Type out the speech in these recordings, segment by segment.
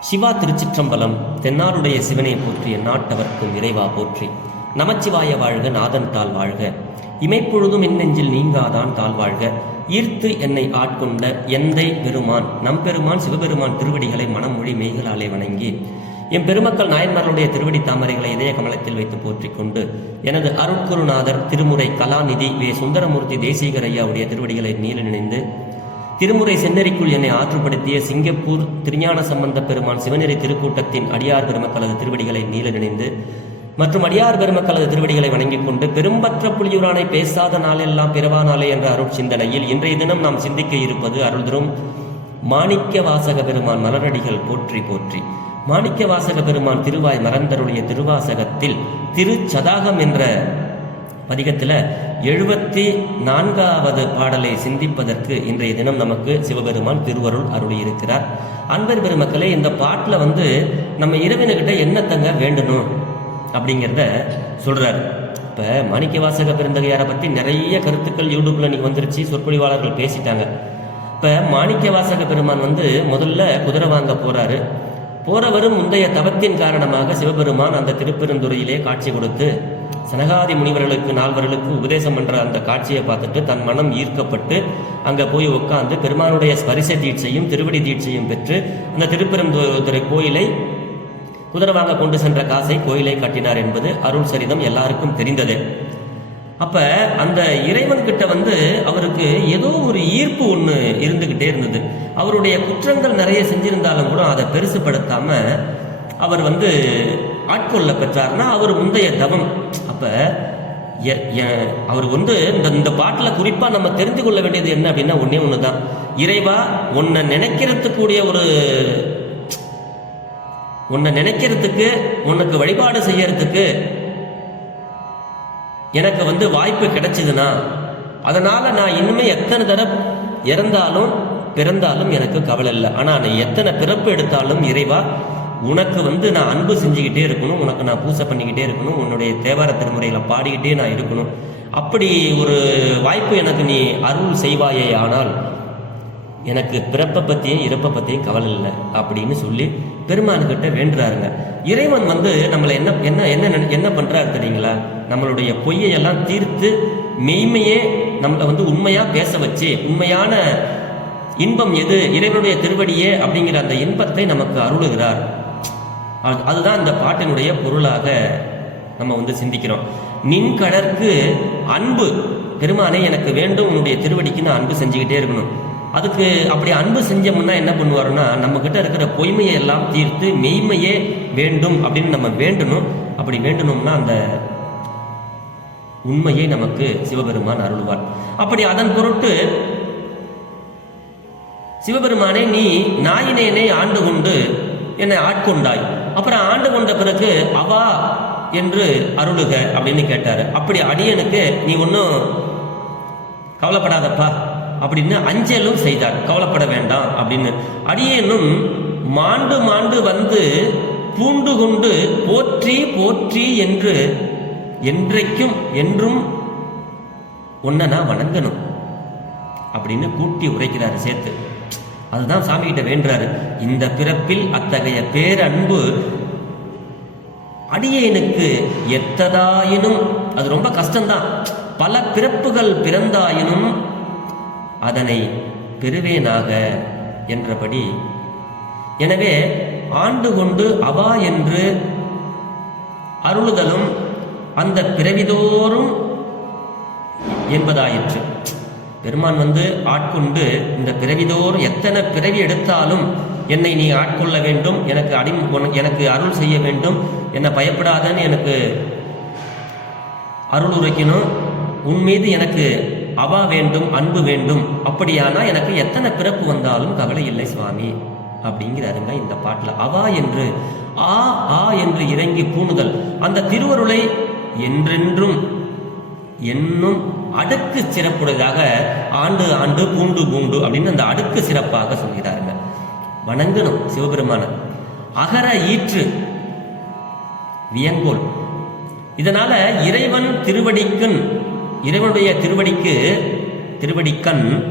சிவா திருச்சிற்றம்பலம் தென்னாருடைய சிவனை போற்றி நாட்டவர்க்கும் இறைவா போற்றி. நமச்சிவாய வாழ்க நாதன் தாள் வாழ்க. இமைப்பொழுதும் என் நெஞ்சில் நீங்காதான் தாழ் வாழ்க. ஈர்த்து என்னை ஆட்கொண்ட எந்தை பெருமான் நம்பெருமான் சிவபெருமான் திருவடிகளை மனமொழி மெய்களாலே வணங்கி என் பெருமக்கள் நாயன்மார்களுடைய திருவடி தாமரைகளை இதய கமலத்தில் வைத்து போற்றிக் கொண்டு எனது அருட்குருநாதர் திருமுறை கலாநிதி வே. சுந்தரமூர்த்தி தேசிகரையாவுடைய திருவடிகளை நீல நினைந்து திருமுறை செந்நெறிக்குள் என்னை ஆற்றுப்படுத்திய சிங்கப்பூர் திருஞான சம்பந்த பெருமான் சிவநெறி திருக்கூட்டத்தின் அடியார் பெருமக்களது திருவடிகளை நீல நினைந்து மற்றும் அடியார் பெருமக்களது திருவடிகளை வணங்கிக் கொண்டு பெரும்பற்ற புலியூரானை பேசாத நாளெல்லாம் பிறவா நாளே என்ற அருள் சிந்தனையில் இன்றைய தினம் நாம் சிந்திக்க இருப்பது அருள் தரும் மாணிக்க வாசக பெருமான் மலரடிகள் போற்றி போற்றி. மாணிக்க வாசக பெருமான் திருவாய் மறந்தருடைய திருவாசகத்தில் திருச்சதாகம் என்ற பதிகத்தில் எழுபத்தி நான்காவது பாடலை சிந்திப்பதற்கு இன்றைய தினம் நமக்கு சிவபெருமான் திருவருள் அருளியிருக்கிறார். அன்பர் பெருமக்களே இந்த பாட்டில் வந்து நம்ம இறைவனுக்கிட்ட என்னத்தங்க வேண்டணும் அப்படிங்கிறத சொல்கிறார் இப்போ மாணிக்க வாசக பெருந்தகையாரை பற்றி நிறைய கருத்துக்கள் யூடியூப்ல இன்னைக்கு வந்துருச்சு சொற்பொழிவாளர்கள் பேசிட்டாங்க. இப்போ மாணிக்க வாசக பெருமான் வந்து முதல்ல குதிரை வாங்க போறாரு. போறவரும் முந்தைய தவத்தின் காரணமாக சிவபெருமான் அந்த திருப்பெருந்துறையிலே காட்சி கொடுத்து சனகாதி முனிவர்களுக்கு நால்வர்களுக்கு உபதேசம் பண்ணுற அந்த காட்சியை பார்த்துட்டு தன் மனம் ஈர்க்கப்பட்டு அங்க போய் உட்கார்ந்து பெருமானுடைய ஸ்பரிச தீட்சையும் திருவடி தீட்சையும் பெற்று அந்த திருப்பெருந்துறை கோயிலை குதிரவாக கொண்டு சென்ற காசை கோயிலை கட்டினார் என்பது அருள் சரிதம் எல்லாருக்கும் தெரிந்தது. அப்ப அந்த இறைவன் கிட்ட வந்து அவருக்கு ஏதோ ஒரு ஈர்ப்பு ஒண்ணு இருந்துகிட்டே இருந்தது. அவருடைய குற்றங்கள் நிறைய செஞ்சிருந்தாலும் கூட அதை பெருசுப்படுத்தாம அவர் வந்து ஆட்கொள்ள பெற்றார்னா அவர் முந்தைய தவம். அப்ப எ- எ- அவர் வந்து இந்த இந்த பாட்டில் குறிப்பாக நம்ம தெரிந்து கொள்ள வேண்டியது என்ன அப்படின்னா ஒன்றே ஒன்று தான் இறைவா உன்னை நினைக்கிறதுக்கூடிய ஒரு உன்னை நினைக்கிறதுக்கு உனக்கு வழிபாடு செய்யறதுக்கு எனக்கு வந்து வாய்ப்பு கிடைச்சிதுன்னா அதனால நான் இன்னுமே எத்தனை தடவை இறந்தாலும் பிறந்தாலும் எனக்கு கவலை இல்லை. ஆனால் நான் எத்தனை பிறப்பு எடுத்தாலும் இறைவா உனக்கு வந்து நான் அன்பு செஞ்சுக்கிட்டே இருக்கணும் உனக்கு நான் பூசை பண்ணிக்கிட்டே இருக்கணும் உன்னுடைய தேவார திருமுறையில் பாடிக்கிட்டே நான் இருக்கணும். அப்படி ஒரு வாய்ப்பு எனக்கு நீ அருள் செய்வாயே ஆனால் எனக்கு பிறப்பை பற்றியும் இறப்பை பற்றியும் கவலை இல்லை அப்படின்னு சொல்லி பெருமான்கிட்ட வேண்டுறாருங்க. இறைவன் வந்து நம்மளை என்ன என்ன என்ன நினை- என்ன பண்ணுறாரு தெரியுங்களா? நம்மளுடைய பொய்யையெல்லாம் தீர்த்து மெய்மையே நம்மளை வந்து உண்மையாக பேச வச்சு உண்மையான இன்பம் எது இறைவனுடைய திருவடியே அப்படிங்கிற அந்த இன்பத்தை நமக்கு அருளுகிறார். அதுதான் இந்த பாட்டினுடைய பொருளாக நம்ம வந்து சிந்திக்கிறோம். நின் கடற்கு அன்பு. பெருமானே எனக்கு வேண்டும் உன்னுடைய திருவடிக்கு நான் அன்பு செஞ்சுக்கிட்டே இருக்கணும். அதுக்கு அப்படி அன்பு செஞ்சோம்னா என்ன பண்ணுவாருன்னா நம்ம கிட்ட இருக்கிற பொய்மையை எல்லாம் தீர்த்து மெய்மையே வேண்டும் அப்படின்னு நம்ம வேண்டணும். அப்படி வேண்டணும்னா அந்த உண்மையை நமக்கு சிவபெருமான் அருள்வார். அப்படி அதன் பொருட்டு சிவபெருமானே நீ நாயினேனை ஆண்டு கொண்டு என்னை ஆட்கொண்டாய். அப்புறம் ஆண்டு கொண்ட பிறகு அவா என்று அருளுக அப்படின்னு கேட்டாரு. அப்படி அடியனுக்கு நீ ஒன்றும் கவலைப்படாதப்பா. அப்படின்னு அஞ்சலும் செய்தார். கவலைப்பட வேண்டாம். அப்படின்னு. அடியேனும் மாண்டு மாண்டு வந்து பூண்டு கொண்டு போற்றி போற்றி என்று என்றைக்கும் என்றும் உன்னை நான் வணங்கணும் அப்படின்னு கூட்டி உரைக்கிறாரு சேர்த்து அதுதான் சாமி கிட்ட வேண்டுறாரு. இந்த பிறப்பில் அத்தகைய பேரன்பு அடியேனுக்கு எத்ததாயினும் அது ரொம்ப கஷ்டம்தான். பல பிறப்புகள் பிறந்தாயினும் அதனை பெறுவேனாக என்றபடி. எனவே ஆண்டு கொண்டு அவா என்று அருளுதலும் அந்த பிறவிதோறும் என்பதாயிற்று. பெருமான் வந்து ஆட்கொண்டு இந்த பிறவிதோர் எத்தனை பிறவி எடுத்தாலும் என்னை நீ ஆட்கொள்ள வேண்டும் எனக்கு அடி எனக்கு அருள் செய்ய வேண்டும் என்னை பயப்படாதன்னு எனக்கு அருள் உரைக்கணும். உன் மீது எனக்கு அவா வேண்டும் அன்பு வேண்டும். அப்படியானா எனக்கு எத்தனை பிறப்பு வந்தாலும் கவலை இல்லை சுவாமி. அப்படிங்கிறாருங்க இந்த பாட்டில். அவா என்று ஆ ஆ என்று இறங்கி பூணுதல். அந்த திருவருளை என்றென்றும் என்னும் அடுக்கு சிறப்புடையதாக ஆண்டு ஆண்டு பூண்டு பூண்டு அப்படின்னு அந்த அடுக்கு சிறப்பாக சொல்கிறாருங்க வணங்கணும் சிவபெருமான. அகர ஈற்று வியங்கோல். இதனால இறைவன் திருவடிக்கண் இறைவனுடைய திருவடிக்கு திருவடிக்கண்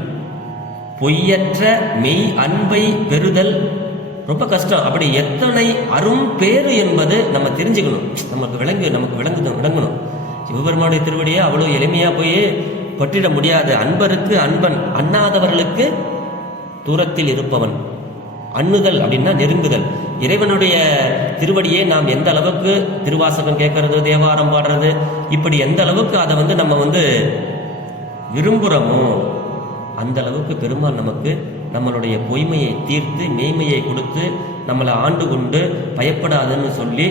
பொய்யற்ற மெய் அன்பை பெறுதல் ரொம்ப கஷ்டம். அப்படி எத்தனை அரும் பேரு என்பது நம்ம தெரிஞ்சுக்கணும். நமக்கு விளங்கு நமக்கு விளங்குது விளங்கணும். சிவபெருமானுடைய திருவடியை அவ்வளோ எளிமையாக போய் பற்றிட முடியாது. அன்பருக்கு அன்பன் அண்ணாதவர்களுக்கு தூரத்தில் இருப்பவன். அண்ணுதல் அப்படின்னா நெருங்குதல். இறைவனுடைய திருவடியை நாம் எந்த அளவுக்கு திருவாசகம் கேட்கறது தேவாரம் பாடுறது இப்படி எந்த அளவுக்கு அதை வந்து நம்ம வந்து விரும்புகிறோமோ அந்த அளவுக்கு பெருமாள் நமக்கு நம்மளுடைய பொய்மையை தீர்த்து மெய்மையை கொடுத்து நம்மளை ஆண்டு கொண்டு பயப்படாதுன்னு சொல்லி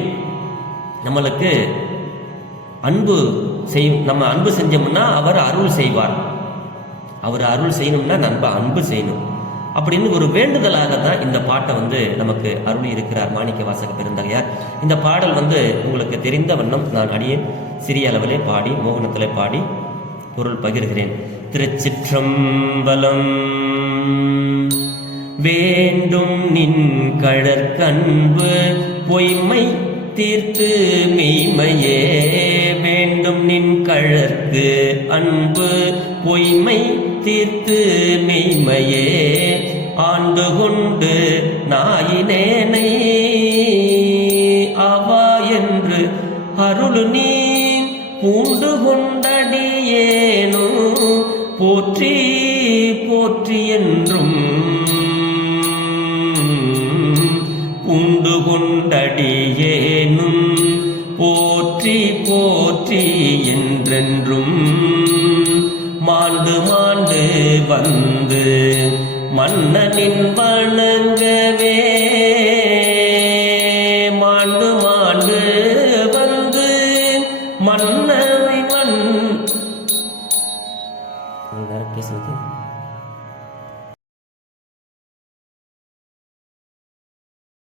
நம்மளுக்கு அன்பு செய் நம்ம அன்பு செஞ்சோம்னா அவர் அருள் செய்வார். அவர் அருள் செய்யணும்னா நண்ப அன்பு செய்யணும். அப்படின்னு ஒரு வேண்டுதலாக தான் இந்த பாட்டை வந்து நமக்கு அருள் இருக்கிறார் மாணிக்க வாசக பெருந்தகையார். இந்த பாடல் வந்து உங்களுக்கு தெரிந்த வண்ணம் நான் அடியேன். சிறிய அளவிலே பாடி மோகனத்திலே பாடி பொருள் பகிர்கிறேன். திருச்சிற்றம்பலம் வேண்டும் நின் கழற்கன்பு பொய்மை தீர்த்து மெய்மையே வேண்டும் நின் கழற்கு அன்பு. பொய்மை தீர்த்து மெய்மையே ஆண்டு கொண்டு நாயினேனை. அவா என்று அருள் நீ பூண்டு கொண்டடியேனோ. போற்றி போற்றி என்றும் பூண்டு கொண்டடியே போற்றி என்றென்றும் மாண்டு மாண்டு வந்து மன்னனின் வணங்கவே. மாண்டு மாண்டு வந்து மன்னனை மண் பேசுவது